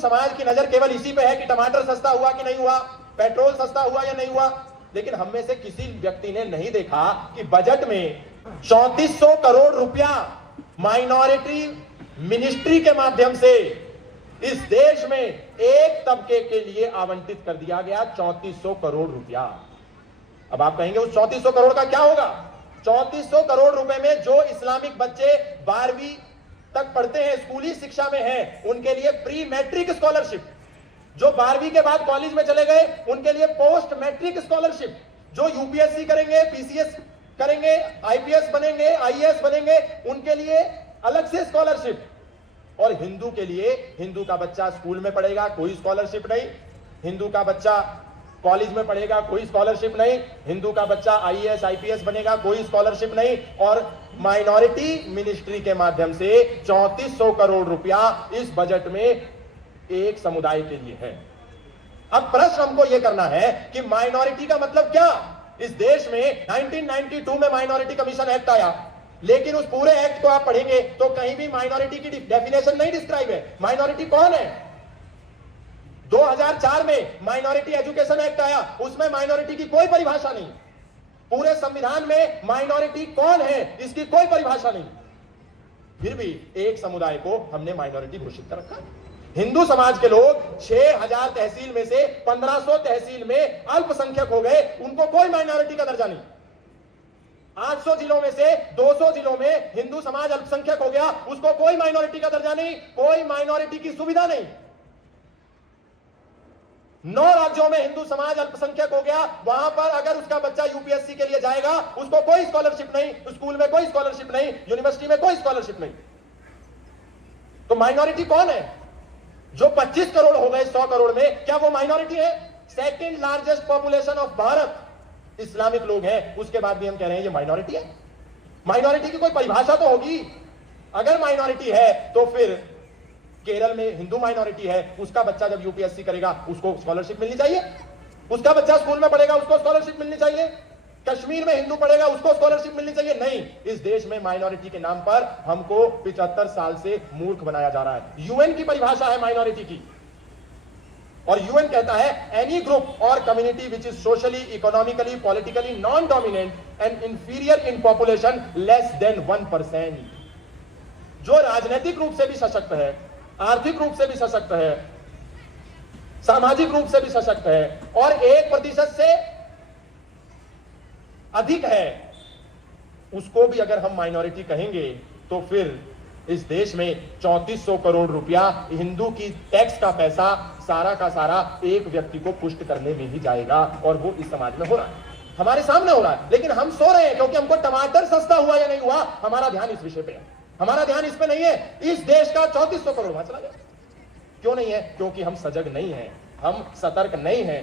समाज की नजर केवल इसी पे है कि टमाटर सस्ता हुआ कि नहीं हुआ, पेट्रोल सस्ता हुआ या नहीं हुआ। लेकिन हम में से किसी व्यक्ति ने नहीं देखा कि बजट में 3400 करोड़ रुपया माइनॉरिटी मिनिस्ट्री के माध्यम से इस देश में एक तबके के लिए आवंटित कर दिया गया 3400 करोड़ रुपया। अब आप कहेंगे उस 3400 करोड़ का क्या होगा? 3400 करोड़ रुपए में जो इस्लामिक बच्चे 12वीं तक पढ़ते हैं, स्कूली शिक्षा में हैं, उनके लिए प्री मैट्रिक स्कॉलरशिप, जो 12वीं के बाद कॉलेज में चले गए उनके लिए पोस्ट मैट्रिक स्कॉलरशिप, जो यूपीएससी करेंगे, पीसीएस करेंगे, आईपीएस बनेंगे, आईएएस बनेंगे, उनके लिए अलग से स्कॉलरशिप। और हिंदू के लिए, हिंदू का बच्चा स्कूल में पढ़ेगा, कोई स्कॉलरशिप नहीं। हिंदू का बच्चा कॉलेज में पढ़ेगा, कोई स्कॉलरशिप नहीं। हिंदू का बच्चा आईएएस आईपीएस बनेगा, कोई स्कॉलरशिप नहीं। और माइनॉरिटी मिनिस्ट्री के माध्यम से 3400 करोड़ रुपया इस बजट में एक समुदाय के लिए है। अब प्रश्न हमको यह करना है कि माइनॉरिटी का मतलब क्या? इस देश में 1992 में माइनॉरिटी कमीशन एक्ट आया, लेकिन उस पूरे एक्ट को आप पढ़ेंगे तो कहीं भी माइनॉरिटी की डेफिनेशन नहीं डिस्क्राइब है। माइनॉरिटी कौन है? 2004 में माइनॉरिटी एजुकेशन एक्ट आया, उसमें माइनॉरिटी की कोई परिभाषा नहीं। पूरे संविधान में माइनॉरिटी कौन है इसकी कोई परिभाषा नहीं। फिर भी एक समुदाय को हमने माइनॉरिटी घोषित कर रखा। हिंदू समाज के लोग 6000 तहसील में से 1500 तहसील में अल्पसंख्यक हो गए, उनको कोई माइनॉरिटी का दर्जा नहीं। 800 जिलों में से 200 जिलों में हिंदू समाज अल्पसंख्यक हो गया, उसको कोई माइनॉरिटी का दर्जा नहीं, कोई माइनॉरिटी की सुविधा नहीं। 9 राज्यों में हिंदू समाज अल्पसंख्यक हो गया, वहां पर अगर उसका बच्चा यूपीएससी के लिए जाएगा उसको कोई स्कॉलरशिप नहीं, स्कूल में कोई स्कॉलरशिप नहीं, यूनिवर्सिटी में कोई स्कॉलरशिप नहीं। तो माइनॉरिटी कौन है? जो 25 करोड़ हो गए 100 करोड़ में, क्या वो माइनॉरिटी है? Second largest population of Bharat Islamic लोग हैं, उसके बाद भी हम कह रहे हैं ये माइनॉरिटी है। माइनॉरिटी की कोई परिभाषा तो होगी। अगर माइनॉरिटी है तो फिर केरल में हिंदू माइनॉरिटी है, उसका बच्चा जब यूपीएससी करेगा उसको स्कॉलरशिप मिलनी चाहिए। उसका बच्चा स्कूल में पढ़ेगा उसको स्कॉलरशिप मिलनी चाहिए। कश्मीर में हिंदू पढ़ेगा उसको स्कॉलरशिप मिलनी चाहिए। नहीं, इस देश में माइनॉरिटी के नाम पर हमको 75 साल से मूर्ख बनाया जा रहा है। यूएन की परिभाषा है माइनॉरिटी की, और यूएन कहता है एनी ग्रुप और community which is socially, economically, politically non dominant and inferior in population less than 1%। जो राजनीतिक रूप से भी सशक्त है, आर्थिक रूप से भी सशक्त है, सामाजिक रूप से भी सशक्त है और 1% से अधिक है, उसको भी अगर हम माइनॉरिटी कहेंगे तो फिर इस देश में 3400 करोड़ रुपया हिंदू की टैक्स का पैसा सारा का सारा एक व्यक्ति को पुष्ट करने में ही जाएगा, और वो इस समाज में हो रहा है, हमारे सामने हो रहा है। लेकिन हम सो रहे हैं क्योंकि हमको टमाटर सस्ता हुआ या नहीं हुआ, हमारा ध्यान इस विषय पे है, हमारा ध्यान इस पे नहीं है। इस देश का 3400 करोड़ वहां चला गया। क्यों नहीं है? क्योंकि हम सजग नहीं हैं, हम सतर्क नहीं हैं।